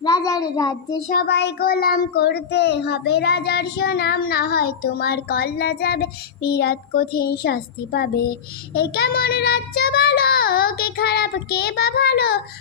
রাজার রাজ্যে সবাই গোলাম করতে হবে। রাজার সুনাম না হয় তোমার কল্লা যাবে, বিরাট কঠিন শাস্তি পাবে। এ কেমন রাজ্য ভালো কে খারাপ কে বা ভালো?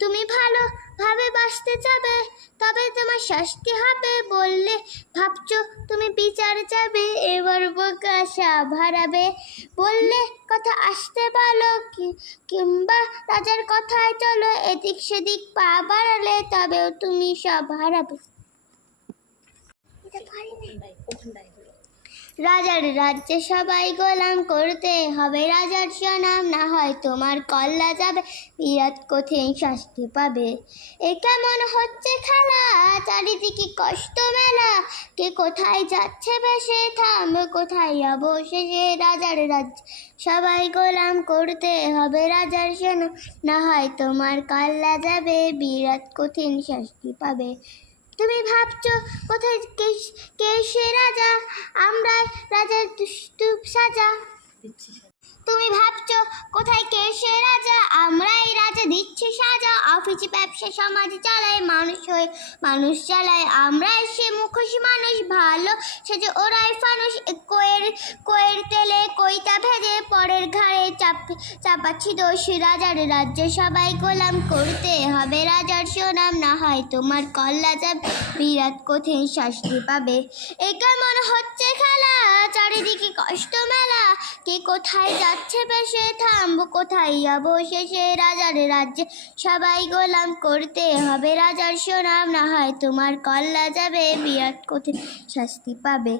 তুমি ভালো ভাবে বাঁচতে চাবে তবে তোমার শাস্তি হবে বললে ভাবছ তুমি বিচার যাবে, এবার বোকাশা ভাড়াবে বললে কথা আসতে ভালো কিংবা রাজার কথায় চলো, এদিক সেদিক পা বাড়ালে তবেও তুমি সব হারাবে পারি। রাজার রাজ্যে সবাই গোলাম করতে হবে। রাজার সুনাম না হয় তোমার কল্লা যাবে। বিরাট কঠিন শাস্তি পাবে। এ কেমন হচ্ছে খেলা? চারিদিকে কষ্ট মেলা। কে কোথায় যাচ্ছে বেশে থাম, কোথায় যাব অবশেষে রাজার রাজ্য? সবাই গোলাম করতে হবে রাজার সুনাম। না হয় তোমার কল্লা যাবে, বিরাট কঠিন শাস্তি পাবে। তুমি ভাবছ কোথায় কে সে রাজা? আমরা রাজার দুষ্টু সাজা। তুমি ভাবছ কোথায় কে সে রাজা? আমরাই রাজা দিচ্ছি সাজা। অফিসে ব্যবসা, সমাজ চালায়, মানুষ হয়ে মানুষ চালায়। আমরাই সে মুখোশ মানুষ, ভালো সেজে ওরাই ফানুষ। কোয়ের কোয়ের তেলে কইতা ভেজে চাপাচ্ছি দোষী। রাজার রাজ্যে সবাই গোলাম করতে হবে। রাজার সুনাম না হয় তোমার কল্লা যাবে বিরাট কঠিন শাস্তি পাবে। এ কেমন হচ্ছে খেলা? চারিদিকে কষ্ট মেলা। কে কোথায় যাচ্ছে বেশে থামবো, কোথায় অবশেষে রাজার রাজ্যে সবাই গোলাম করতে হবে। রাজার সুনাম না হয় তোমার কল্লা যাবে বিরাট কঠিন শাস্তি পাবে।